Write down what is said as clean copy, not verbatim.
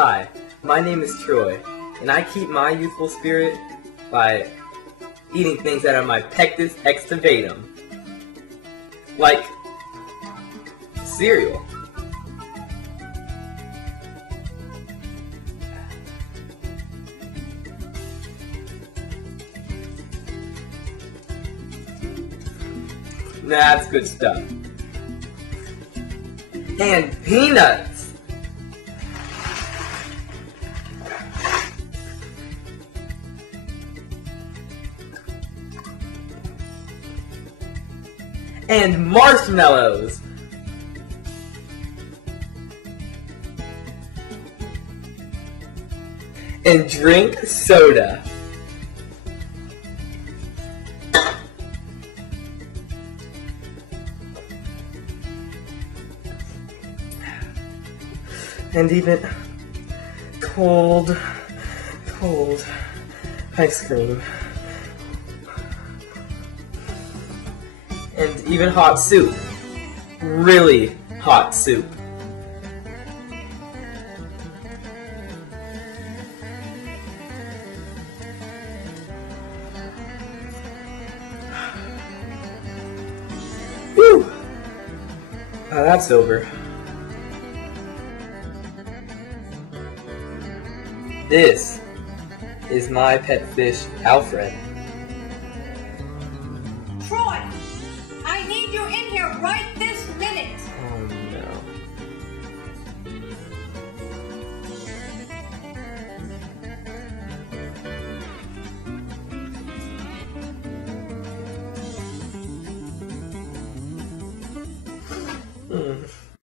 Hi, my name is Troy, and I keep my youthful spirit by eating things that are my Pectus Excavatum, like cereal. That's good stuff. And peanuts. And marshmallows. And drink soda. And even cold ice cream. And even hot soup. Really hot soup. Whew! Now that's over. This is my pet fish, Alfred.